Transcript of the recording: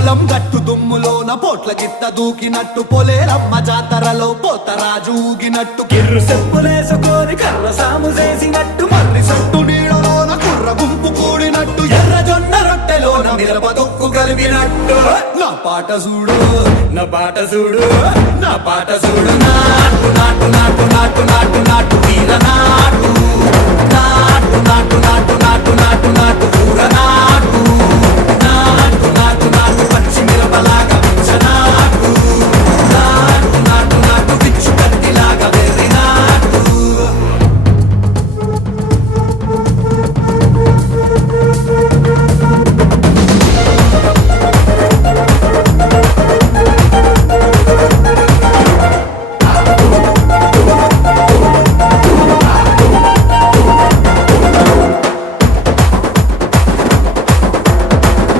పొలం గట్టు దుమ్ములోన పోట్ల గిత్త దూకినట్టు పొలేరమ్మ జాతరలో పోతరాజు ఊగినట్టు కిర్రు చెప్పులేసుకొని కర్ర సాము చేసినట్టు మర్రి సొట్టు నీడలోన కుర్ర గుంపు కూడినట్టు ఎర్ర జొన్న రొట్టెలోన మిరప దొక్కు కలిపినట్టు నా పాట చూడు నా పాట చూడు నా పాట చూడు నాటు నాటు నాటు నాటు నాటు నాటు వీర నాటు నాటు నాటు నాటు నాటు నాటు నాటు